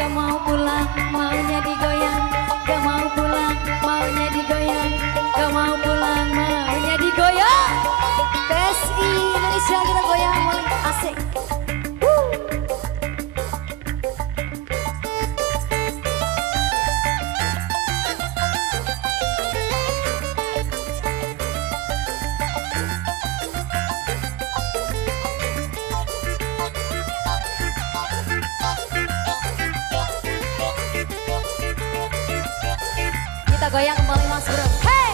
gak mau pulang, maunya digoyang. Gak mau pulang, maunya digoyang. Gak mau pulang, maunya digoyang. PSI Indonesia kita goyang mulai asik. Kita goyang kembali Mas Bro. Hey!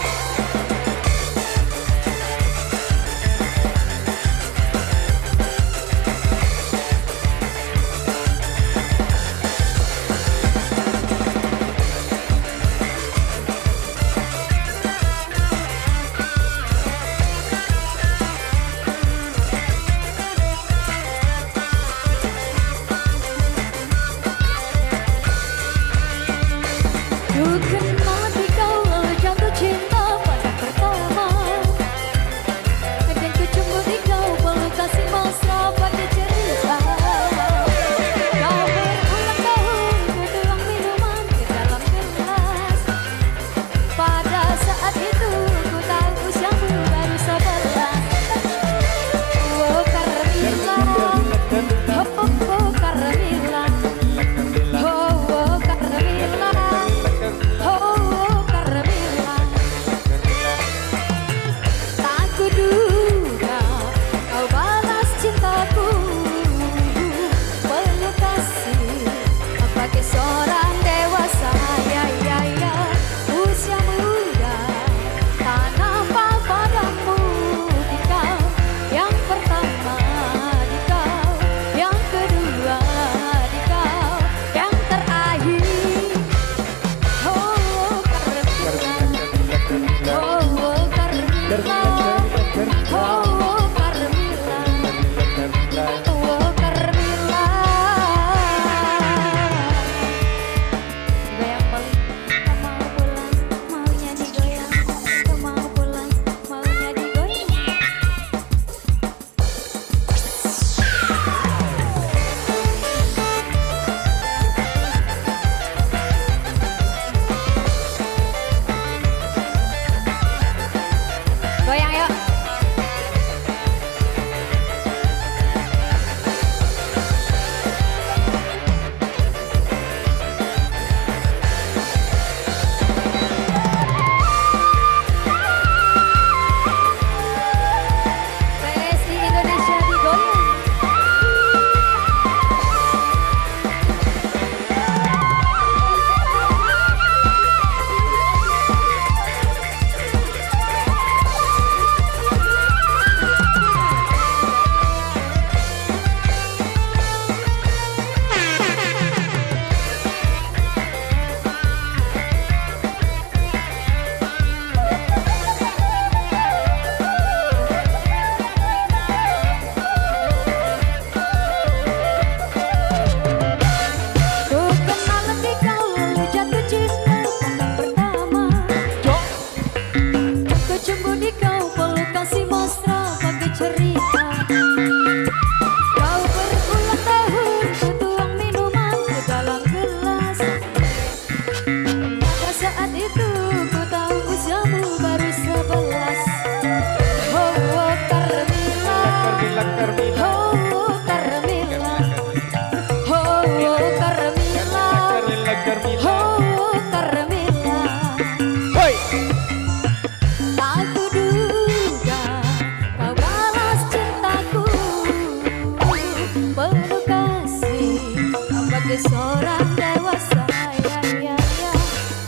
Seorang dewasa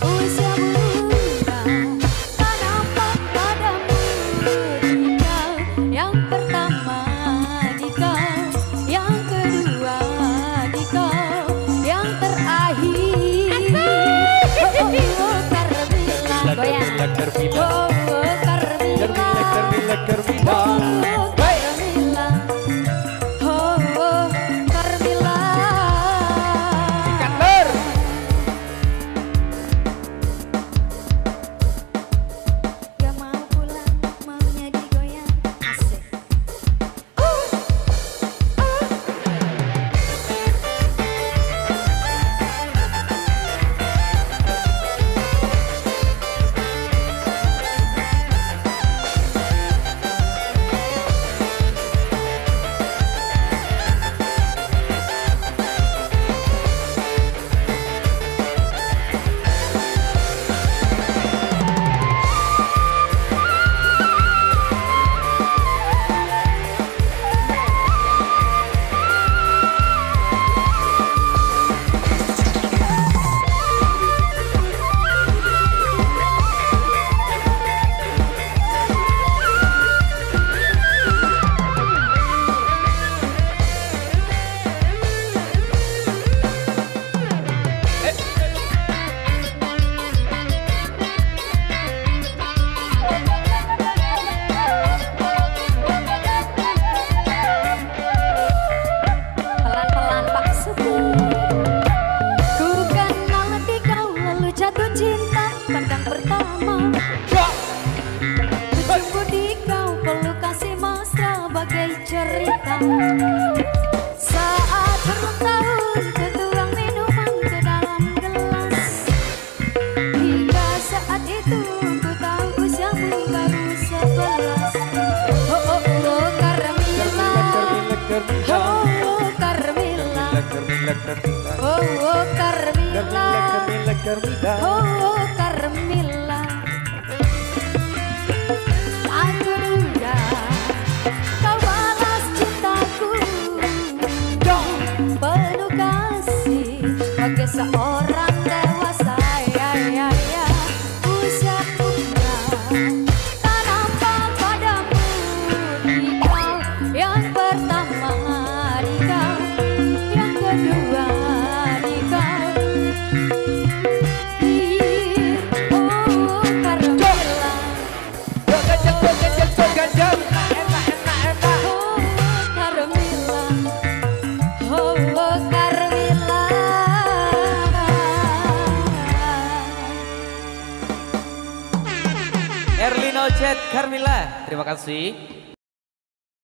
usia muda tak nampak padamu ketika yang pertama di kau, yang kedua di kau, yang terakhir. Carmila goyang. Carmila Ku kenal di kau lalu jatuh cinta pandang pertama. Ku jumpa di kau perlu kasih mesra bagai cerita. Saat berulang tahun ku tuang minuman ke dalam gelas. Hingga saat itu ku tahu usiamu baru 11. Oh oh oh Carmilla, oh Carmilla, oh oh Carmilla, oh Carmilla. Aku duga kau balas cintaku penuh kasih bagai seorang dewasa. Ya ya ya, usia muda tak nampak padamu di kau yang pertama, di kau yang kedua, di kau. Oh Carmilla, oh Carmilla, oh Carmilla. Erlino Chat Carmilla, terima kasih.